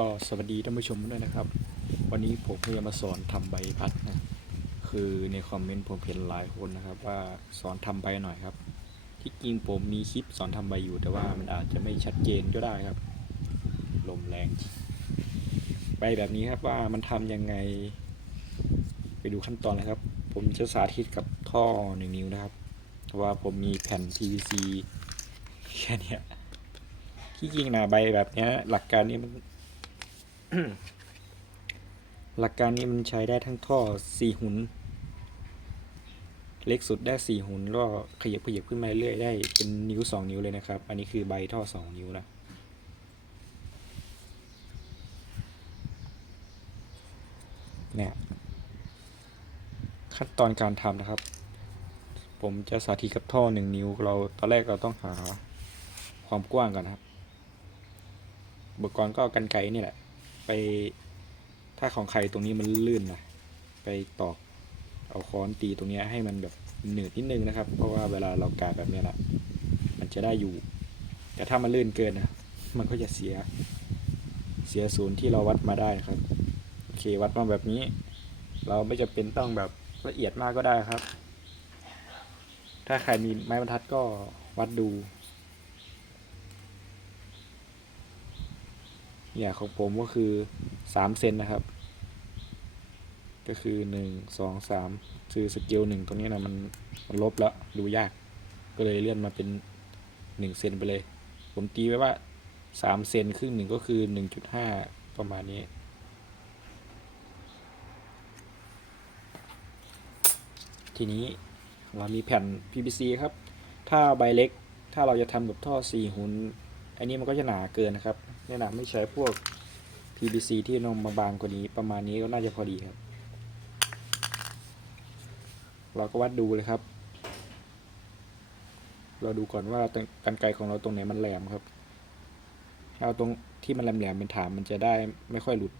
ก็สวัสดีท่านผู้ชมด้วยนะครับ วันนี้ผมก็จะมมาสอนทำใบพัดนะคือในคอมเมนต์ผมเห็นหลายคนนะครับ ว่าสอนทำใบหน่อยครับ ที่จริงผมมีคลิปสอนทำใบอยู่แต่ว่ามันอาจจะไม่ชัดเจนก็ได้ครับ ลมแรงใบแบบนี้ครับว่ามันทำยังไง ไปดูขั้นตอนเลยครับ ผมจะสาธิตกับท่อหนึ่งนิ้วนะครับเพราะว่าผมมีแผ่น PVC แค่นี้ที่จริงนะใบแบบนี้หลักการนี้มัน หลักการนี้มันใช้ได้ทั้งท่อสี่หุน เล็กสุดได้สี่หุนแล้วขยับขยับขึ้นมาเรื่อยได้เป็นนิ้วสองนิ้วเลยนะครับ อันนี้คือใบท่อสองนิ้วนะเนี่ยขั้นตอนการทำนะครับ ผมจะสาธิตกับท่อหนึ่งนิ้ว เราตอนแรกเราต้องหาความกว้างก่อนนะครับอุปกรณ์ก็กันไกนี่แหละ ไปถ้าของใครตรงนี้มันลื่นนะไปตอกเอาค้อนตีตรงเนี้ยให้มันแบบหนืดนิดนึงนะครับ เพราะว่าเวลาเรากาแบบเนี้ยละมันจะได้อยู่ แต่ถ้ามันลื่นเกินนะมันก็จะเสียเสียศูนย์ที่เราวัดมาได้ครับโอเควัดมาแบบนี้ เราไม่จำเป็นต้องแบบละเอียดมากก็ได้ครับ ถ้าใครมีไม้บรรทัดก็วัดดู เนี่ยของผมก็คือสามเซนนะครับ ก็คือหนึ่งสองสามคือสเกลหนึ่งตรงนี้นะมันมันลบแล้วดูยาก ก็เลยเลื่อนมาเป็นหนึ่งเซนไปเลย ผมตีไว้ว่าสามเซนครึ่งหนึ่งก็คือหนึ่งจุดห้าประมาณนี้ทีนี้เรามีแผ่น PVC ครับ ถ้าใบเล็ก ถ้าเราจะทำแบบท่อสี่หุนอันนี้มันก็จะหนาเกินนะครับ แนะนำไม่ใช้พวก PVC ที่นมมาบางกว่านี้ประมาณนี้ก็น่าจะพอดีครับ เราก็วัดดูเลยครับ เราดูก่อนว่ากันไกรของเราตรงไหนมันแหลมครับเอาตรงที่มันแหลมๆเป็นฐานมันจะได้ไม่ค่อยหลุด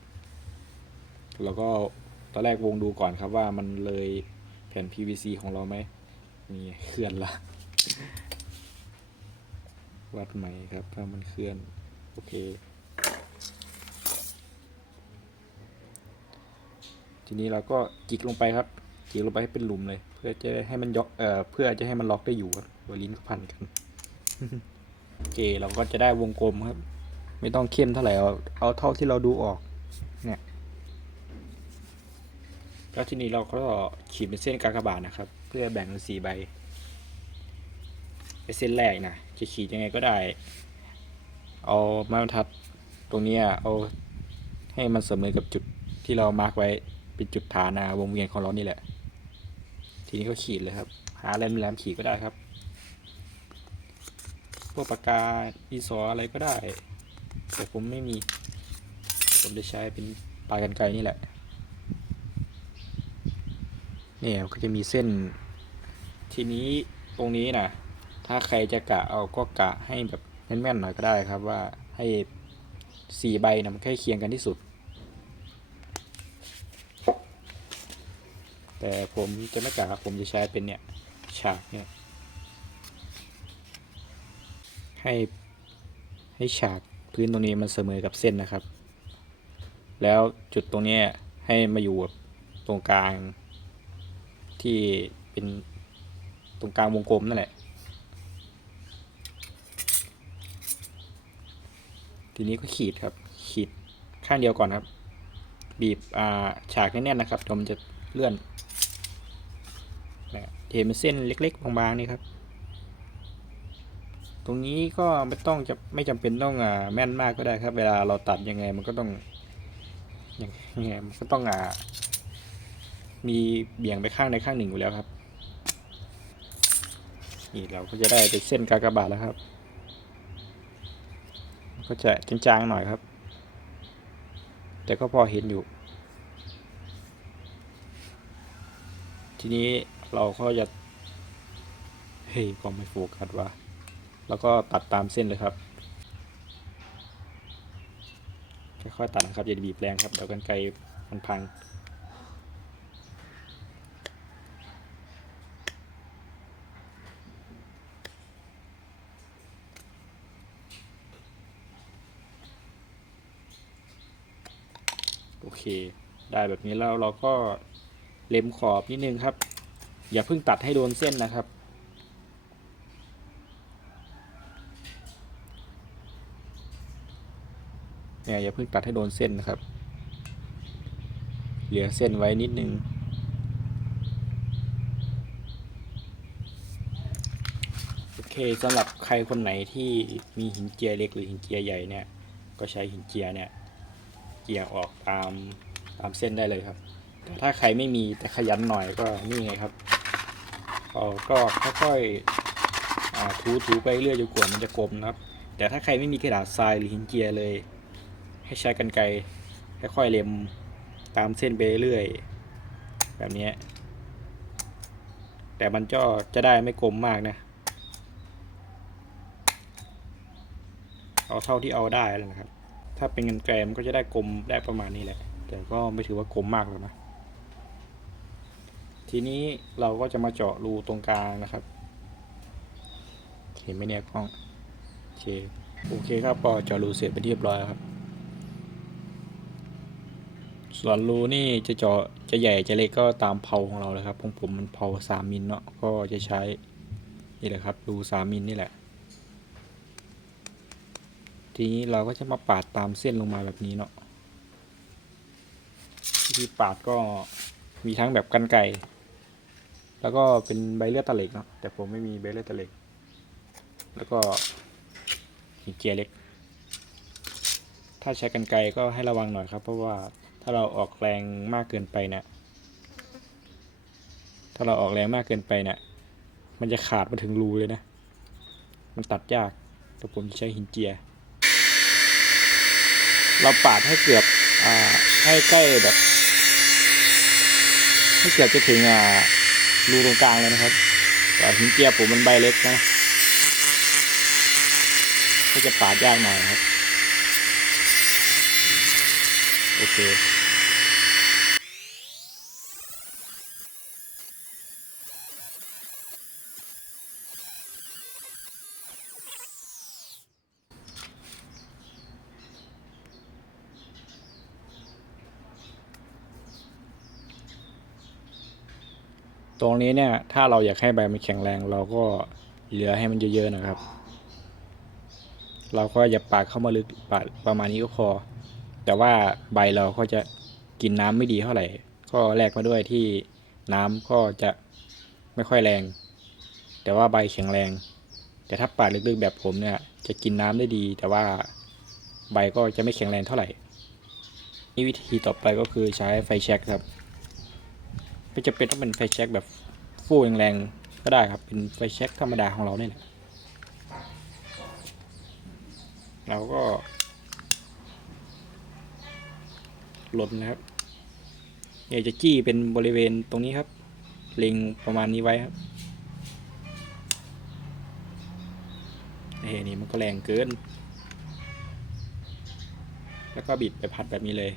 เราก็ตอนแรกวงดูก่อนครับว่ามันเลยแผ่น PVC ของเราไหมมีเคลื่อนละวัดใหม่ครับถ้ามันเคลื่อน โอเค ทีนี้เราก็จิกลงไปครับ จิกลงไปให้เป็นหลุมเลย เพื่อจะให้มันยกเอ่อเพื่อจะให้มันล็อกได้อยู่ครับหัวลิ้นก็พันกันโอเคเราก็จะได้วงกลมครับ ไม่ต้องเข้มเท่าไหร่เอาเอาเท่าที่เราดูออก เนี่ยแล้วทีนี้เราก็ขีดเป็นเส้นกากบาทนะครับ เพื่อแบ่งเป็นสี่ใบเส้นแรกนะจะขีดยังไงก็ได้ เอาไม้บรรทัดตรงนี้เอาให้มันเสมอกับจุดที่เรามาร์กไว้เป็นจุดฐานวงเวียนของเรานี่แหละ ทีนี้ก็ขีดเลยครับ หาแหลมแหลมๆขีดก็ได้ครับ พวกปากกาดินสออะไรก็ได้ แต่ผมไม่มี ผมจะใช้เป็นปลายกันไกรนี่แหละเนี่ยก็จะมีเส้น ทีนี้ตรงนี้นะถ้าใครจะกะเอาก็กะให้แบบ แม่นๆหน่อยก็ได้ครับว่าให้สี่ใบนะมันใกล้เคียงกันที่สุด แต่ผมจะไม่กะครับผมจะใช้เป็นเนี่ยฉากเนี่ยให้ให้ฉากพื้นตรงนี้มันเสมอกับเส้นนะครับ แล้วจุดตรงนี้ให้มาอยู่ตรงกลางที่เป็นตรงกลางวงกลมนั่นแหละ ทีนี้ก็ขีดครับ ขีดข้างเดียวก่อนครับ บีบอ่าฉากแน่นๆนะครับเดี๋ยวมันจะเลื่อนนะเทเป็นเส้นเล็ก ๆ บางๆนี่ครับ ตรงนี้ก็ไม่ต้องจะไม่จำเป็นต้องอ่าแม่นมากก็ได้ครับ เวลาเราตัดยังไงมันก็ต้องยังยังไงมันก็ต้องอ่ามีเบี่ยงไปข้างใดข้างหนึ่งอยู่แล้วครับ นี่เราก็จะได้เป็นเส้นกากบาทแล้วครับ ก็จะจางๆหน่อยครับ แต่ก็พอเห็นอยู่ ทีนี้เราก็จะเฮ้ยก็ไม่โฟกัสว่ะแล้วก็ตัดตามเส้นเลยครับค่อยๆตัดนะครับอย่าบีบแรงครับเดี๋ยวกันไกลมันพัง โอเค ได้แบบนี้แล้วเราก็เล็มขอบนิดนึงครับ อย่าเพิ่งตัดให้โดนเส้นนะครับเนี่ยอย่าเพิ่งตัดให้โดนเส้นนะครับ เหลือเส้นไว้นิดนึง โอเคสำหรับใครคนไหนที่มีหินเจียเล็กหรือหินเจียใหญ่เนี่ย ก็ใช้หินเจียเนี่ย เจียออกตามตามเส้นได้เลยครับ แต่ถ้าใครไม่มีแต่ขยันหน่อยก็นี่ไงครับก็ก็ค่อยๆถูถูไปเรื่อยจนกว่ามันจะกลมนะครับ แต่ถ้าใครไม่มีกระดาษทรายหรือหินเจียเลย ให้ใช้กันไกรค่อยๆเล็มตามเส้นไปเรื่อยแบบนี้ แต่มันก็จะได้ไม่กลมมากนะ เอาเท่าที่เอาได้แล้วนะครับ ถ้าเป็นเงินแกรมก็จะได้กลมได้ประมาณนี้แหละ แต่ก็ไม่ถือว่ากลมมากหรอกนะ ทีนี้เราก็จะมาเจาะรูตรงกลางนะครับ เห็นไหมเนี่ยกล้องโอเคโอเคครับพอเจาะรูเสร็จไปเรียบร้อยแล้วครับ ส่วนรูนี่จะเจาะจะใหญ่จะเล็กก็ตามเพาของเราเลยครับของผมมันเพาสามมิลเนาะก็จะใช้นี่แหละครับรูสามมิลนี่แหละ ทีนี้เราก็จะมาปาดตามเส้นลงมาแบบนี้เนาะวิธีปาดก็มีทั้งแบบกันไกรแล้วก็เป็นใบเลือดตะเหล็กเนาะแต่ผมไม่มีใบเลือดตะเหล็ก แล้วก็หินเจียเล็ก ถ้าใช้กันไกก็ให้ระวังหน่อยครับ เพราะว่าถ้าเราออกแรงมากเกินไปเนี่ยถ้าเราออกแรงมากเกินไปเนี่ยมันจะขาดมาถึงรูเลยนะ มันตัดยากแต่ผมจะใช้หินเจีย เราปาดให้เกือบอให้ใกล้แบบให้เกือบจะถึงรูตรงกลางเลยนะครับแต่หินเจียผมมันใบเล็กนะก็จะปาดยากหน่อยครับ โอเค รงนี้เนี่ย ถ้าเราอยากให้ใบมันแข็งแรง เราก็เหลือให้มันเยอะๆนะครับ เราก็อย่าปาดเข้ามาลึกปาดประมาณนี้ก็พอ แต่ว่าใบเราก็จะกินน้ำไม่ดีเท่าไหร่ ก็แลกมาด้วยที่น้ำก็จะไม่ค่อยแรง แต่ว่าใบแข็งแรง แต่ถ้าปาดลึกๆแบบผมเนี่ย จะกินน้ำได้ดี แต่ว่าใบก็จะไม่แข็งแรงเท่าไหร่นี่วิธีต่อไปก็คือใช้ไฟแช็กครับ ไม่จะเป็นต้องเป็นไฟแช็กแบบฟู่แรงๆก็ได้ครับ เป็นไฟแช็กธรรมดาของเราเนี่ยและเราก็ลนนะครับอยากจะจี้เป็นบริเวณตรงนี้ครับ เล็งประมาณนี้ไว้ครับเฮ้นี่มันก็แรงเกิน แล้วก็บิดไปพัดแบบนี้เลย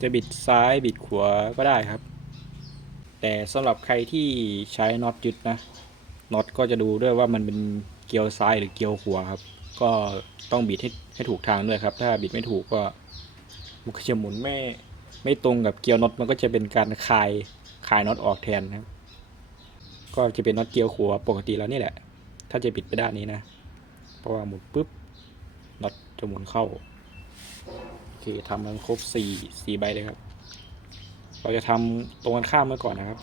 จะบิดซ้ายบิดขวาก็ได้ครับ แต่สำหรับใครที่ใช้น็อตยึดนะน็อตก็จะดูด้วยว่ามันเป็นเกลียวซ้ายหรือเกลียวขวาครับ ก็ต้องบิดให้ให้ถูกทางด้วยครับ ถ้าบิดไม่ถูกก็มันก็จะหมุนไม่ไม่ตรงกับเกลียวน็อตมันก็จะเป็นการคลายคลายน็อตออกแทนครับ ก็จะเป็นน็อตเกลียวขวาปกติแล้วนี่แหละ ถ้าจะบิดไปด้านนี้นะ เพราะว่าหมุนปุ๊บน็อตจะหมุนเข้าโอเคทำมันครบสี่สี่ใบเลยครับ เราจะทำตรงกันข้ามเมื่อก่อนนะครับ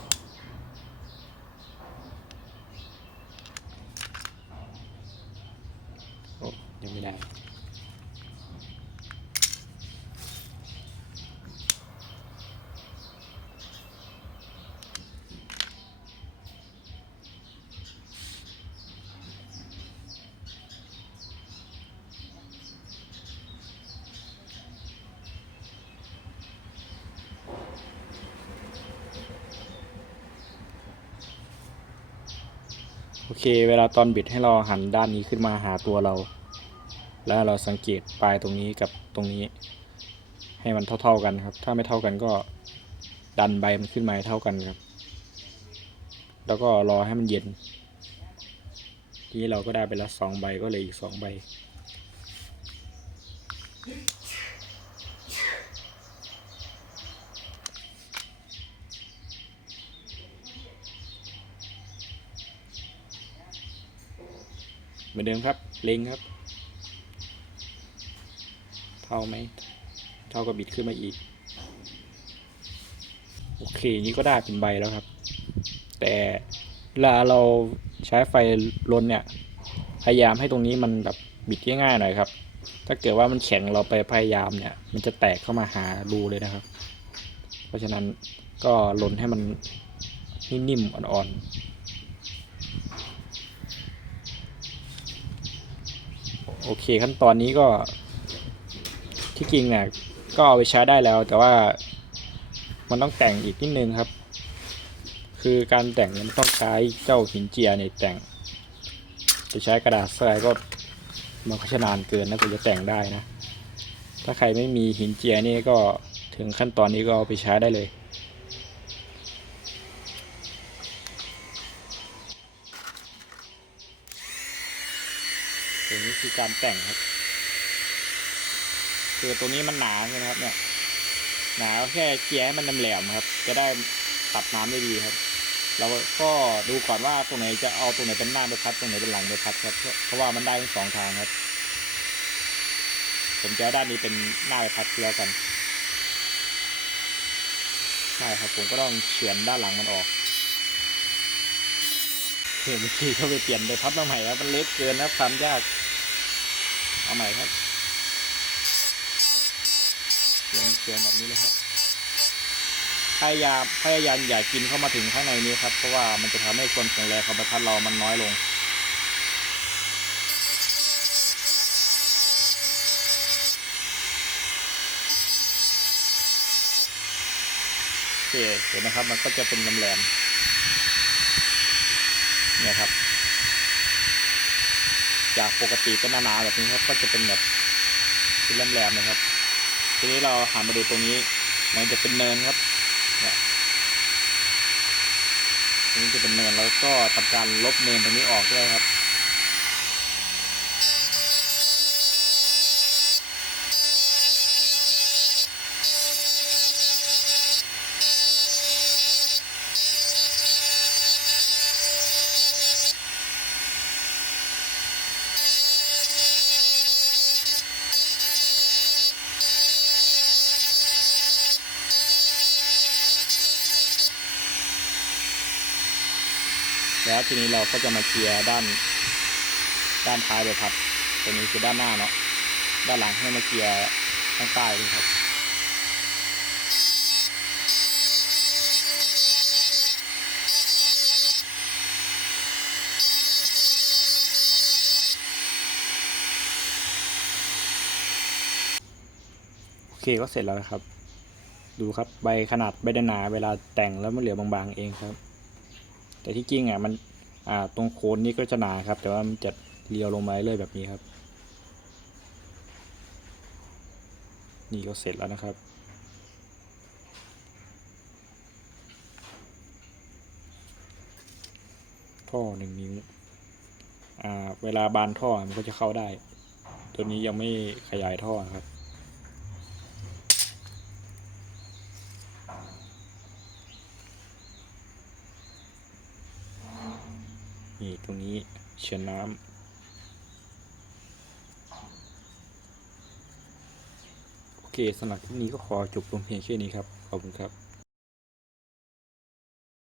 โอ้ยังไม่ได้ โอเค เวลาตอนบิดให้เราหันด้านนี้ขึ้นมาหาตัวเรา แล้วเราสังเกตปลายตรงนี้กับตรงนี้ ให้มันเท่า ๆกันครับ ถ้าไม่เท่ากันก็ดันใบมันขึ้นมาเท่ากันครับ แล้วก็รอให้มันเย็น ทีนี้เราก็ได้ไปแล้วสองใบก็เลยอีกสองใบ เหมือนเดิมครับ เล็งครับ เท่าไหม เท่ากับบิดขึ้นมาอีก โอเคนี่ก็ได้เป็นใบแล้วครับ แต่เวลาเราใช้ไฟลนเนี่ย พยายามให้ตรงนี้มันแบบบิดง่ายๆหน่อยครับ ถ้าเกิดว่ามันแข็งเราไปพยายามเนี่ย มันจะแตกเข้ามาหารูเลยนะครับ เพราะฉะนั้นก็ลนให้มันนิ่มๆอ่อนๆ โอเคขั้นตอนนี้ก็ที่จริงเนี่ยก็เอาไปใช้ได้แล้ว แต่ว่ามันต้องแต่งอีกนิดนึงครับ คือการแต่งเนี่ยมันต้องใช้เจ้าหินเจียเนี่ยแต่งจะใช้กระดาษทรายก็มันก็ชนานเกินนะกว่าจะแต่งได้นะ ถ้าใครไม่มีหินเจียนี่ก็ถึงขั้นตอนนี้ก็เอาไปใช้ได้เลย ตรงนี้ คือการแต่งครับ คือตัวนี้มันหนาใช่ไหมครับ เนี่ย หนาแค่เกียร์ให้มันแหลมครับ จะได้ตัดน้ำได้ดีครับเราก็ดูก่อนว่าตรงไหนจะเอาตรงไหนเป็นหน้าใบพัดตรงไหนเป็นหลังใบพัดครับ เพราะว่ามันได้ทั้งสองทางครับ ผมจะด้านนี้เป็นหน้าใบพัดแล้วกันใช่ครับ ผมก็ต้องเฉือนด้านหลังมันออกเห็นเมื่อกี้เขาไปเปลี่ยนใบพัดมาใหม่ครับมันเล็กเกินนะทำยาก เอาใหม่ครับเฉือนเฉือนแบบนี้เลยครับพยายามพยายามอย่ากินเข้ามาถึงข้างในนี้ครับ เพราะว่ามันจะทำให้ความแข็งแรงของใบพัดเรามันน้อยลงโอเคเห็นนะครับมันก็จะเป็นแหลมๆเนี่ยครับ จากปกติเป็นหนาๆแบบนี้ครับ ก็จะเป็นแบบเป็นแหลมๆนะครับ ทีนี้เราหันมาดูตรงนี้ มันจะเป็นเนินครับเนี่ยตรงนี้จะเป็นเนินแล้วก็ทำการลบเนินตรงนี้ออกด้วยครับ แล้วทีนี้เราก็จะมาเคลียร์ด้าน ด้านท้ายใบพัดตัวนี้คือด้านหน้าเนาะด้านหลังให้มาเคลียร์ข้างใต้ด้วยครับโอเคก็เสร็จแล้วนะครับ ดูครับใบขนาดใบด้านหนาเวลาแต่งแล้วมันเหลือบางๆเองครับ แต่ที่จริงอะมันอ่าตรงโคนนี่ก็จะหนาครับ แต่ว่ามันจะเรียวลงมาเรื่อยแบบนี้ครับ นี่ก็เสร็จแล้วนะครับท่อหนึ่งนิ้วอ่าเวลาบานท่อมันก็จะเข้าได้ ตัวนี้ยังไม่ขยายท่อครับ นี่ ตรงนี้เชือนน้ำโอเคสำหรับคลิปนี้ก็ขอจบลงเพียงแค่นี้ครับ ขอบคุณครับ